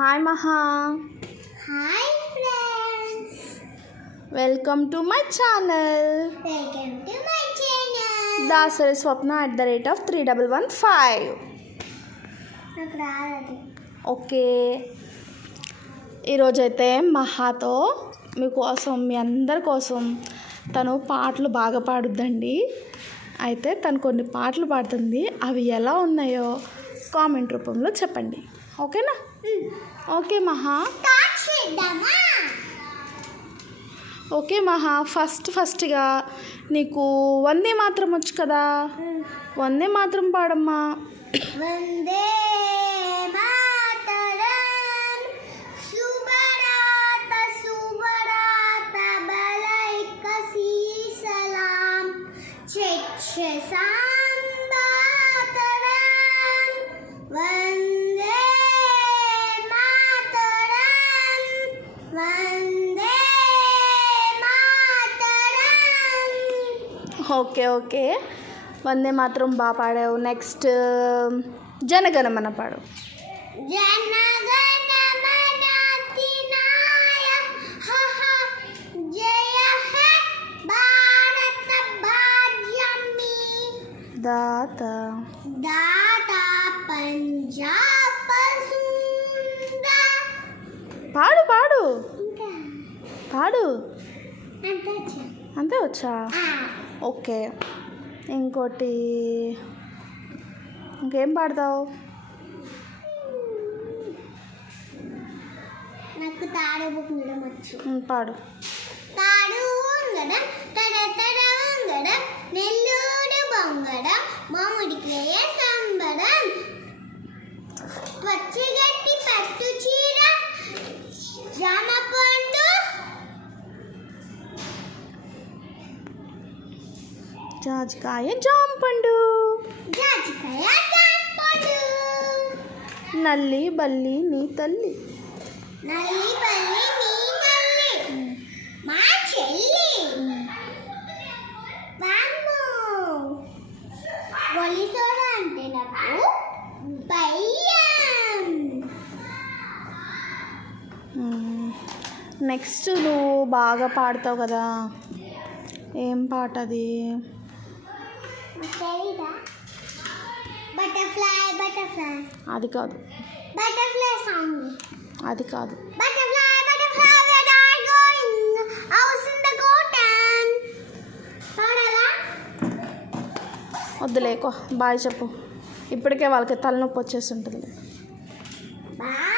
Hi Maha hi friends welcome to my channel welcome to my channel Dasari Swapna at the rate of three double one five okay ఈరోజైతే మహాతో మీకోసం మీ అందరి కోసం తను పాటలు బాగా పాడుద్దండి. అయితే తను కొన్ని పాటలు పాడుతుంది. అవి ఎలా ఉన్నాయో కామెంట్ రూపంలో చెప్పండి. ఓకేనా? ఓకే మహా. ఓకే మహా. ఫస్ట్ ఫస్ట్గా నీకు వందే మాత్రం వచ్చు కదా? వందే మాత్రం పాడమ్మా. వందే మాతరం. శుభరాత okay okay. వందే మాత్రం బాగా పాడావు. నెక్స్ట్ జనగణమన పాడు దాత. దాతా పంజాబ్ పాడు పాడు. పాడు. అంతే వచ్చా. ఓకే. ఇంకోటి ఇంకేం పాడతావు? నాకు తాడు బుక్ వచ్చు. పాడు. తాడు ఉంగడం తడ తడ ఉంగడం నెల్లూరు బొంగడం మామిడికి జాజికాయ జాంపండు. నల్లి బల్లి నీ తల్లి. నల్లి పల్లి నీ తల్లి. మా చెల్లి. వామ్మో. గొలిసోడ అంటే నాకు నెక్స్ట్ నువ్వు బాగా పాడతావు కదా. ఏం పాట అది? Butterfly butterfly. అది కాదు. Butterfly song. అది కాదు. Butterfly butterfly you going? house in the cotton పాడాలా? వద్దులేకో బాయ్ చెప్పు. ఇప్పటికే వాళ్ళకి తలనొప్పి వచ్చేసి ఉంటుంది బాయ్.